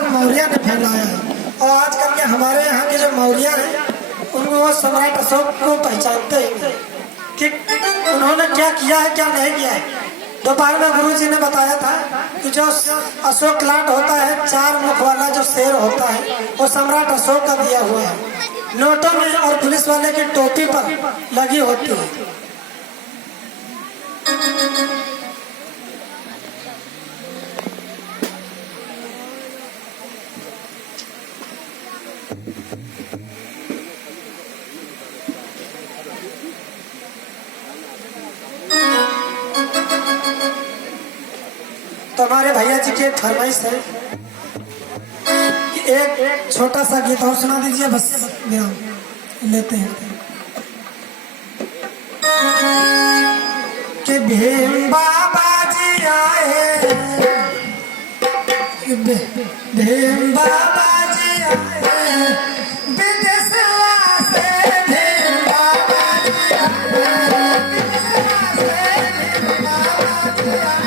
सब मौर्य ने फैलाया है। और आजकल के हमारे यहाँ के जो मौर्य हैं उनको वो सम्राट अशोक को पहचानते हैं कि उन्होंने क्या किया है क्या नहीं किया है। दोपहर में गुरु जी ने बताया था कि जो अशोक लाट होता है, 4 मुख वाला जो शेर होता है, वो सम्राट अशोक का दिया हुआ है, नोटों में और पुलिस वाले की टोपी पर लगी होती है। तो हमारे भैया जी की एक फरमाइश है कि एक छोटा सा गीत और सुना दीजिए, बस विराम लेते हैं। कि भीम बाबा जी आए, भीम बाबा जी आए विदेशवा से, भीम बाबा जी आए विदेशवा से, भीम बाबा जी आए।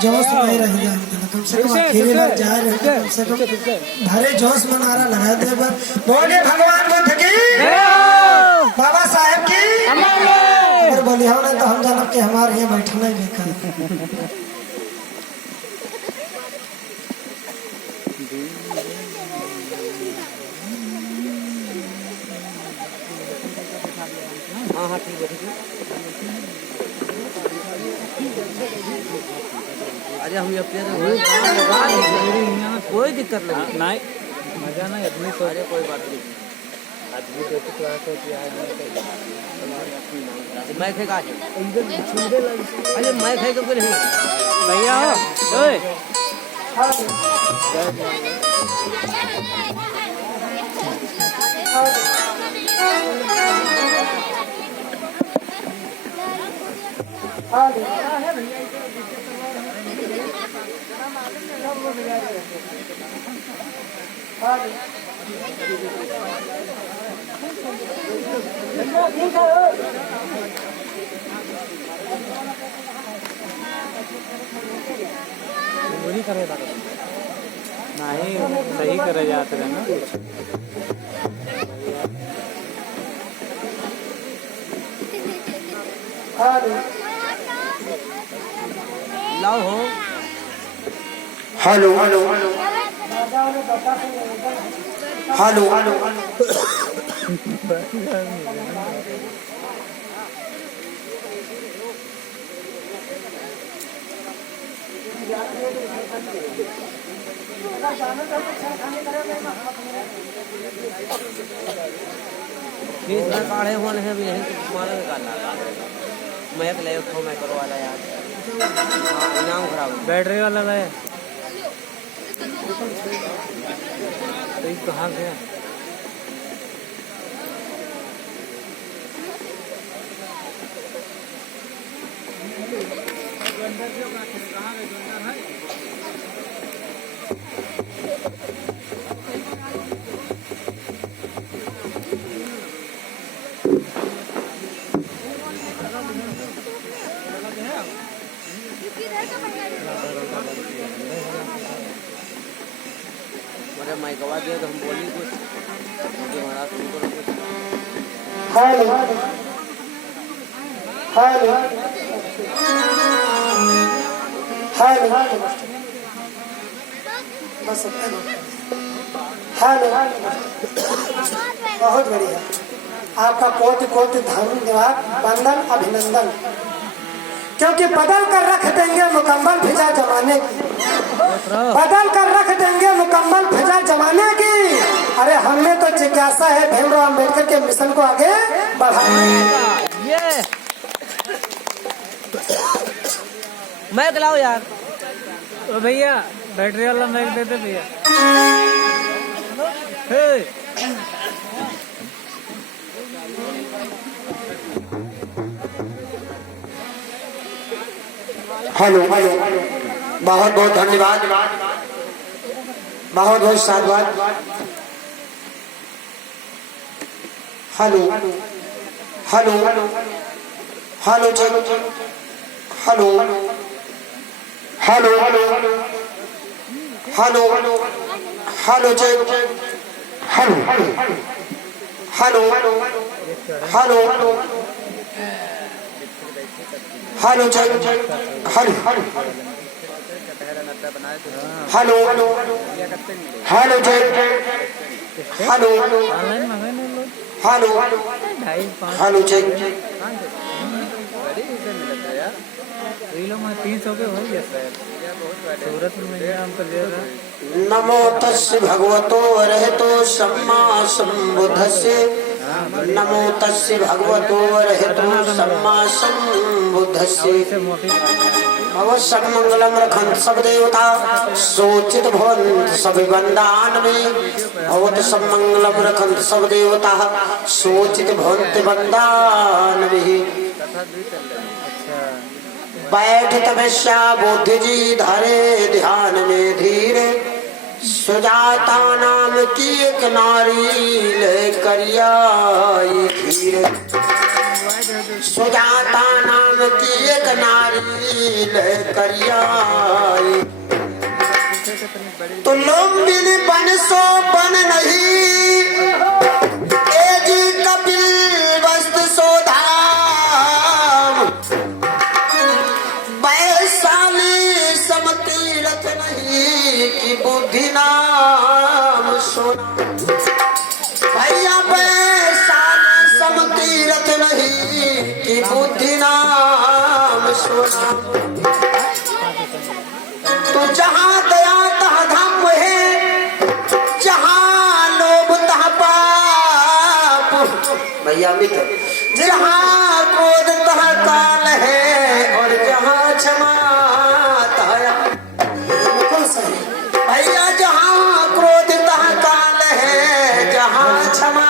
जोश में रह जाए, कम से कम अकेले लग जाए, कम से कम भरे जोश में नारा लगा दे। बोले भगवान बुद्ध की, बाबा साहेब की, और बोलिया ने तो हम जानब के हमारे यहाँ बैठना ही बेकार। हाँ हाँ ठीक है। अरे हम कोई दिक्कत नहीं, मजा नहीं आदमी को। अरे कोई बात नहीं, आदमी देखो तो आके क्या मैं खेगा अरे मैं खेगा कोई नहीं भैया हो। हाँ जी। हाँ जी। ठीक है। नहीं सही करे जाते रहे ना कुछ लाओ हो। हेलो हेलो हेलो हेलो बीच में काढ़े होने हैं भी यहीं मारे निकालना मैं एक ले उठो मैं करो वाला यार इनाम खराब बैटरी वाला है तो ये कहाँ गया मगर मैं गवा दिया तो हम बोली कुछ हमारा शुरू करो कुछ हेलो हेलो हेलो बस हेलो बहुत बढ़िया आपका कोटि कोटि धन्यवाद वंदन अभिनंदन क्योंकि बदल कर रख देंगे मुकम्मल फिजा जमाने की बदल कर रख देंगे मुकम्मल फिजा जमाने की। अरे हमें तो जिज्ञासा है भीमराव अम्बेडकर के मिशन को आगे बढ़ाने ये मैं लाओ यार ओ भैया बैटरी वाला मैग देते भैया हेलो हेलो बहुत बहुत धन्यवाद बहुत बहुत साधुवाद। हेलो हेलो हेलो चलो hello hello hello hello hello चलो हेलो हेलो हेलो हेलो चलो hello hello hello hello online मंगाए ना लोग हेलो 2.5-5 हेलो चेक रीलों में 300 के हो गया शायद सूरत में नाम कर दिया था। नमो तस्य भगवतो अरहतो सम्मा सम्बुद्धस्य नमो तस्य भगवतो अरहतो सम्मा सम्बुद्धस्य भव सब मंगलम रखंत सब देवता सोचित भवंत सब वंदान में भवत सब मंगलम रखंत सब देवता सोचित भवंत वंदान में। बैठ तपस्या बुद्धि जी धरे ध्यान में धीरे सुजाता नाम की एक नारी ले करिया धीरे सुजाता नाम की एक नारी ले करिया तो लुम्बिनी बन सो बन नहीं ए जी कपिल वस्तु सोधाम वैशाली समतीरथ नहीं की बुद्धि नाम सोना भैया वैशाली समतीरथ नहीं की बुद्धि नाम सोना। तो जहाँ दया तहाँ धम है जहाँ लोभ तहाँ पाप भैया मित्र जहाँ क्रोध तहाँ काल है और जहाँ क्षमा तहाँ भैया जहाँ क्रोध तहाँ काल है जहाँ क्षमा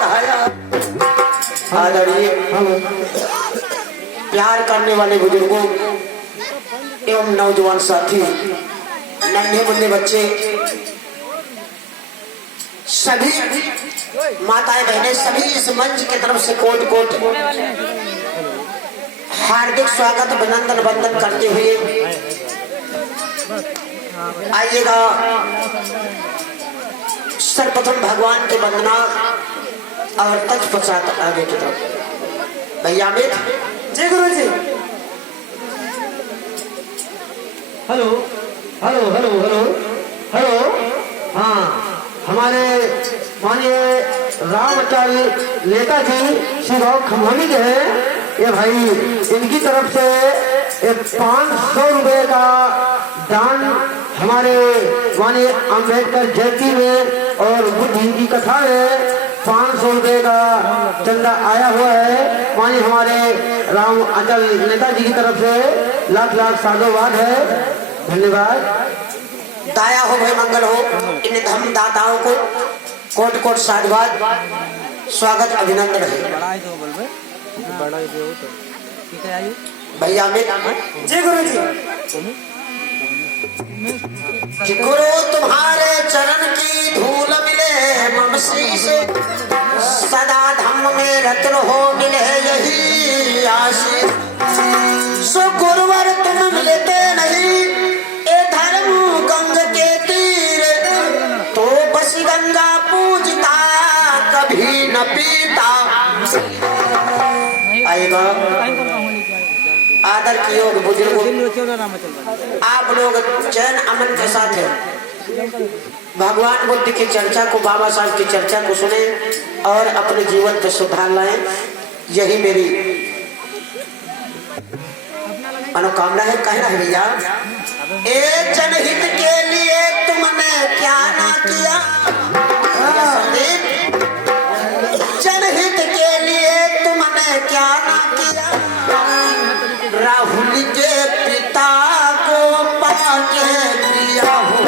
तहाँ आदरणीय प्यार करने वाले बुजुर्गों एवं नौजवान साथी, नन्हे मुन्ने बच्चे, सभी माताएं बहनें, सभी इस मंच की तरफ से कोट कोट हार्दिक स्वागत अभिनंदन वंदन करते हुए आइएगा सर्वप्रथम भगवान की वंदना और तत्पश्चात आगे की तरफ। भैया Amit ji Guru ji. Hello hello hello hello hello. हाँ, हमारे माननीय रामचारी नेताजी श्री राव खम्हानी जो है, ये भाई इनकी तरफ से 500 रुपए का दान हमारे माननीय अम्बेडकर जयंती में और बुद्ध की कथा में 500 रुपए का चंदा आया हुआ है। माननीय हमारे राम अचल नेताजी की तरफ से लाख लाख साधुवाद है। धन्यवाद। दाया हो भाई मंगल हो। इन धर्मदाताओं को कोट कोट साधुवाद, स्वागत अभिनंदन है। बड़ा है तो बोल बे, बड़ा ही हो तो ठीक है आइए। भैया अमित जी गुरु जी। कि गुरु तुम्हारे चरण की धूल मिले मम शीश, सदा धम्म में रत्न हो मिले यही आशीष। सो गुरुवर तुम मिलते नहीं ए धर्म गंग के तीर, तो बस गंगा पूजता कभी न पीता। आएगा आदर की योग बुजुर्गों, आप लोग चैन अमन के साथ हैं। भगवान बुद्ध की चर्चा को, बाबा साहब की चर्चा को सुने और अपने जीवन पर सुधार लाएं, यही मेरी मनोकामना है। कहना है भैया, ए जनहित के लिए तुमने क्या ना किया, संदीप, जनहित के लिए तुमने क्या ना किया। राहुल के पिता को पाके दिया हो,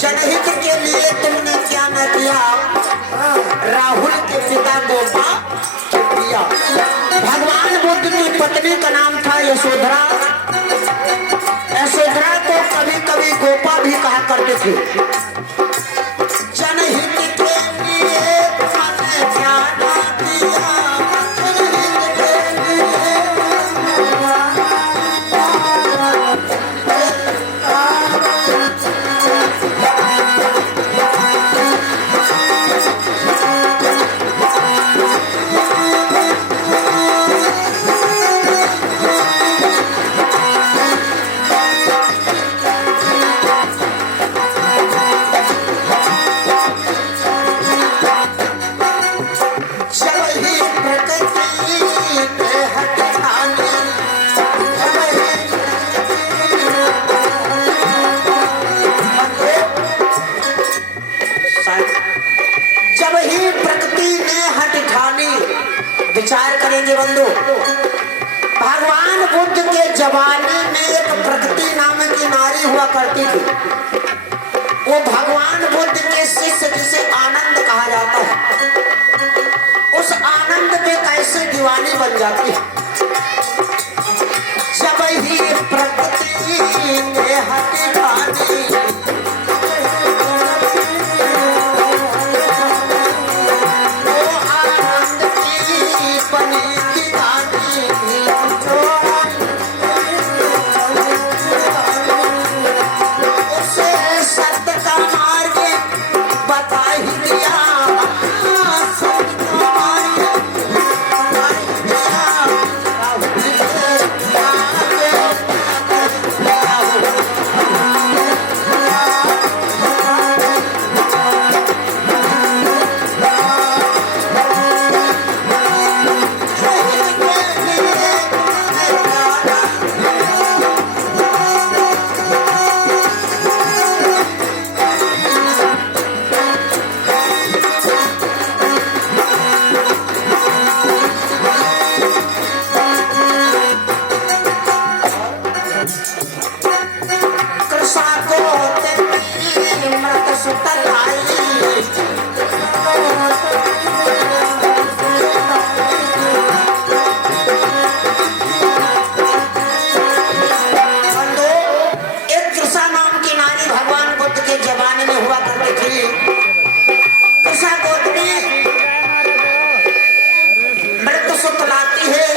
जनहित के लिए तुमने क्या न किया। राहुल के पिता गोपा दिया। भगवान बुद्ध की पत्नी का नाम था यशोधरा। यशोधरा को कभी कभी गोपा भी कहा करते थे। जनहित के लिए तुमने क्या न किया, जनहित के लिए जब ही प्रकृति ने हट ठानी। विचार करेंगे बंधु, भगवान बुद्ध के जमाने में एक प्रकृति नाम की नारी हुआ करती थी। वो भगवान बुद्ध के शिष्य, जिसे आनंद कहा जाता है, उस आनंद पे कैसे दीवानी बन जाती है। जब ही प्रकृति ने हट ठानी, सुतल एक कृषा नाम की नारी भगवान बुद्ध के जमाने में हुआ करती थी। कृषा गोतनी मृत्यु सुतलाती है।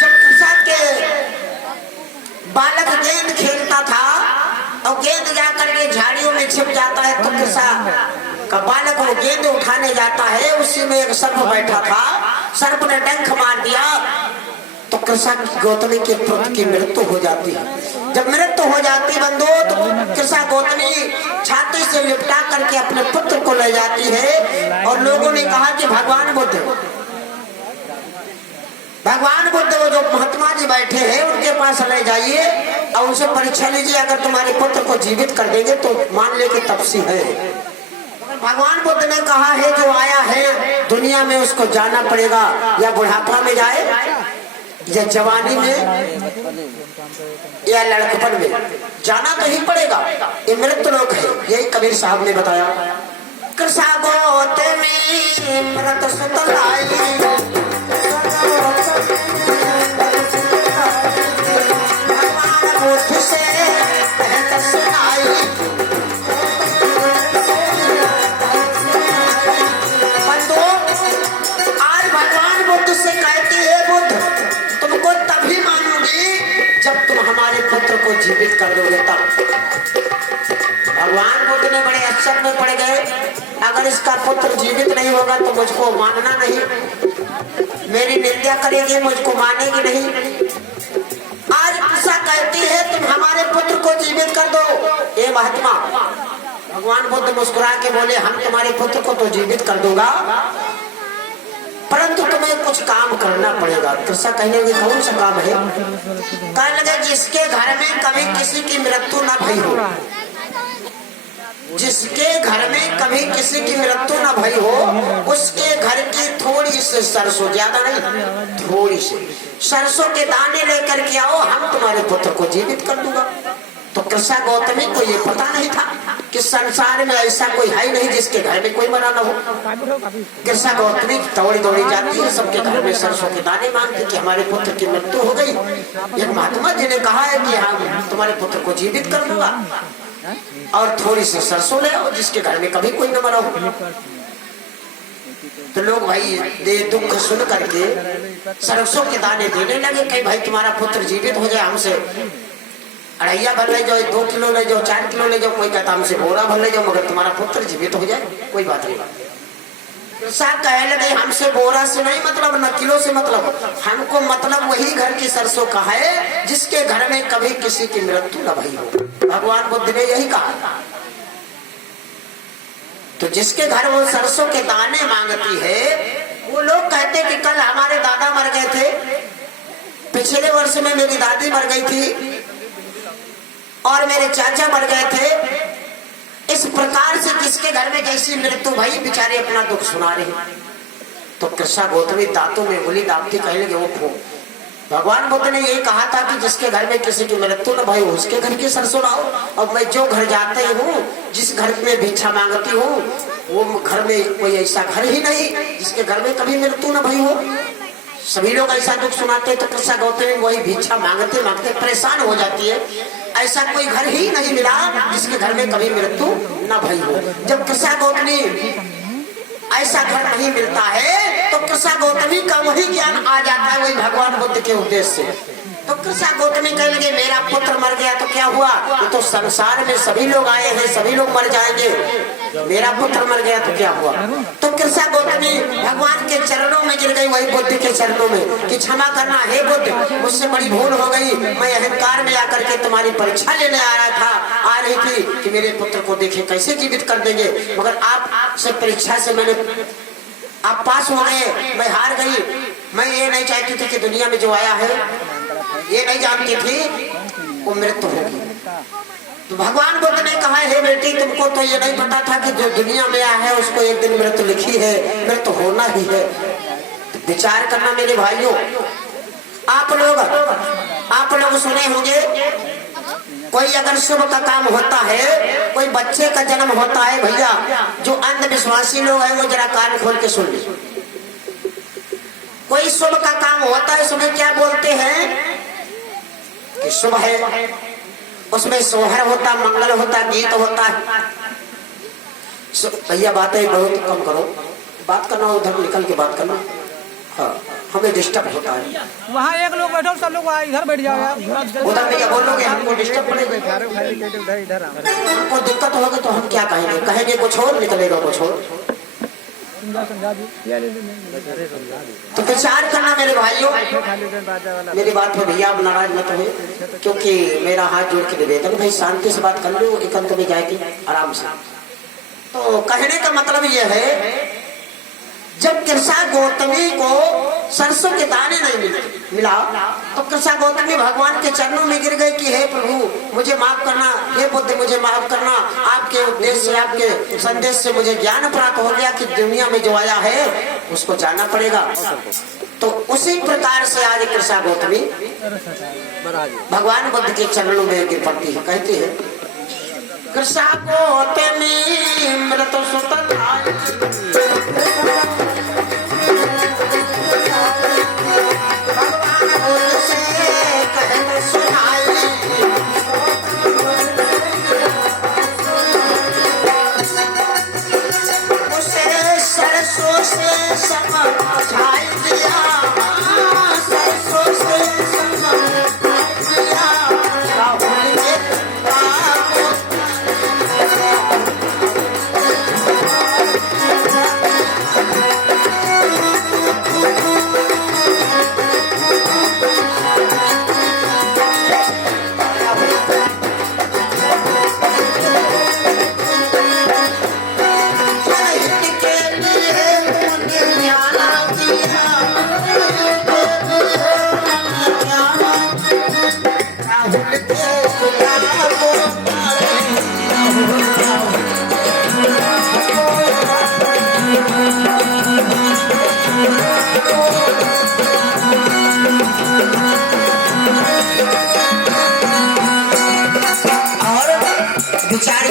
जब कृषा के बालक गेंद खेलता था और गेंद जाकर के झाड़ियों में छिप जाता है, तो कृषा का बालक वो गेंद उठाने जाता है। उसी में एक सर्प बैठा था, सर्प ने डंक मार दिया तो कृषा की गोतनी के पुत्र की मृत्यु हो जाती है। जब मृत्यु हो जाती बंधु, तो कृषा गोतनी छाती से लिपटा करके अपने पुत्र को ले जाती है। और लोगों ने कहा कि भगवान बुद्ध वो जो महात्मा जी बैठे हैं उनके पास ले जाइए और उनसे परीक्षा लीजिए, अगर तुम्हारे पुत्र को जीवित कर देंगे तो मान ले कि तपसी है। भगवान बुद्ध ने कहा है जो आया है दुनिया में उसको जाना पड़ेगा, या बुढ़ापा में जाए या जवानी में या लड़कपन में, जाना तो ही पड़ेगा। ये मृत्यु लोक है, यही कबीर साहब ने बताया। कृषा गोतमी मृत सुतलाई से कहत सुनाई। बंधु आज भगवान बुद्ध से कहती है, बुद्ध तुमको तभी मानूंगी जब तुम हमारे पुत्र को जीवित कर दोगे तब। भगवान बुद्ध ने बड़े अचरज में पड़ गए, अगर इसका पुत्र जीवित नहीं होगा तो मुझको मानना नहीं, मेरी निंदा करेगी, मुझको मानेगी नहीं। आज कृषा कहती है तुम हमारे पुत्र को जीवित कर दो। ये महात्मा भगवान बुद्ध मुस्कुरा के बोले, हम तुम्हारे पुत्र को तो जीवित कर दूंगा, परंतु तुम्हें कुछ काम करना पड़ेगा। कृषा कहने लगी कौन सा काम है? कहने लगे जिसके घर में कभी किसी की मृत्यु न भई हो, जिसके घर में कभी किसी की मृत्यु न भई हो, उसके घर की थोड़ी सी सरसों, ज्यादा नहीं थोड़ी सी सरसों के दाने लेकर के आओ, हम तुम्हारे पुत्र को जीवित कर दूंगा। तो कृषा गौतमी को ये पता नहीं था कि संसार में ऐसा कोई है नहीं जिसके घर में कोई मरा न हो। कृषा गौतमी दौड़ी दौड़ी जाती है, सबके घर में सरसों के दाने मांगती कि हमारे पुत्र की मृत्यु हो गई। एक महात्मा जी ने कहा है कि हम तुम्हारे पुत्र को जीवित कर दूंगा और थोड़ी सी सरसों ले आओ जिसके घर में कभी कोई न मरा हो। तो लोग भाई दे दुख सुन करके सरसों के दाने देने लगे, कहीं भाई तुम्हारा पुत्र जीवित हो जाए, हमसे अढ़ैया भर ले जाओ, 2 किलो ले जाओ, 4 किलो ले जाओ, कोई कहता हमसे बोरा भर ले जाओ, मगर तुम्हारा पुत्र जीवित हो जाए कोई बात नहीं। साहब कहने लगे हमसे बोरा से नहीं मतलब, न किलो से मतलब, हमको मतलब वही घर की सरसों का है जिसके घर में कभी किसी की मृत्यु न भई हो। भगवान बुद्ध ने यही कहा। तो जिसके घर वो सरसों के दाने मांगती है, वो लोग कहते कि कल हमारे दादा मर गए थे, पिछले वर्ष में मेरी दादी मर गई थी और मेरे चाचा मर गए थे। इस प्रकार से किसके घर में जैसी मृत्यु भई, बेचारे अपना दुख सुना रहे। तो कृषा गौतमी दांतों में उंगली दाबती कहने लगे वो भगवान बुद्ध ने यही कहा था कि जिसके घर में किसी की मृत्यु न भई उसके घर की सरसों लाओ। और मैं जो घर जाते हूँ, जिस घर में भिक्षा मांगती हूँ, वो घर में कोई ऐसा घर ही नहीं जिसके घर में कभी मृत्यु न भई हो। सभी लोग ऐसा दुख सुनाते, तो कृषा गौतमी वही भिक्षा मांगते मांगते परेशान हो जाती है। ऐसा कोई घर ही नहीं मिला जिसके घर में कभी मृत्यु न भई हो। जब कृषा गौतमी ऐसा घर नहीं मिलता है तो कृषा गौतमी का वही ज्ञान आ जाता है, वही भगवान बुद्ध के उद्देश्य से। तो कृषा गौतमी कह लगे मेरा पुत्र मर गया तो क्या हुआ, ये तो संसार में सभी लोग आए हैं, सभी लोग मर जाएंगे, मेरा पुत्र मर गया तो क्या हुआ। तो कृषा गौतमी भगवान के चरणों में गिर गई, वही बुद्ध के चरणों में कि क्षमा करना है बुद्ध, मुझसे बड़ी भूल हो गई, मैं अहंकार में आकर के तुम्हारी परीक्षा लेने आ रही थी कि मेरे पुत्र को देखे कैसे जीवित कर देंगे, मगर आप से परीक्षा से मैंने आप पास हो गए, मैं हार गई। मैं ये नहीं चाहती थी कि दुनिया में जो आया है, ये नहीं जानती थी वो मृत्यु होगी। तो भगवान बुद्ध ने कहा हे बेटी, तुमको तो ये नहीं पता था कि जो दुनिया में आया है उसको एक दिन मृत्यु लिखी है, मृत्यु होना ही है। तो विचार करना मेरे भाइयों, आप लोग सुने होंगे कोई अगर शुभ का काम होता है, कोई बच्चे का जन्म होता है भैया, जो अंधविश्वासी लोग हैं वो जरा कान खोल के सुन ले। कोई शुभ का काम होता है उसमें क्या बोलते हैं कि शुभ है, उसमें सोहर होता, मंगल होता, गीत होता है। भैया बातें बहुत कम करो, बात करना उधर निकल के बात करना। हाँ, हमें डिस्टर्ब होता है। वहाँ एक लोग बैठो, सब लोग इधर बैठ जाओ यार। उधर भैया बोलोगे हमको डिस्टर्ब पड़ेगा, इधर हमको दिक्कत होगी तो हम क्या कहेंगे? कहेंगे कुछ और, निकलेगा कुछ और। तो विचार करना मेरे भाइयों, मेरी बात पर भैया आप नाराज मत हो, क्योंकि मेरा हाथ जोड़ के निवेदन, भाई शांति से बात कर लो, एकांत में जाएगी आराम से। तो कहने का मतलब यह है, जब कृष्णा गौतमी को सरसों के दाने नहीं मिला तो कृष्णा गौतमी भगवान के चरणों में गिर गए कि हे प्रभु मुझे माफ करना, हे बुद्ध मुझे माफ करना, आपके उपदेश से, आपके संदेश से मुझे ज्ञान प्राप्त हो गया कि दुनिया में जो आया है उसको जाना पड़ेगा। तो उसी प्रकार से आज कृष्णा गौतमी भगवान बुद्ध के चरणों में गिर पड़ती है। कहती है कृष्णा गौतमी मृत सुतन विचार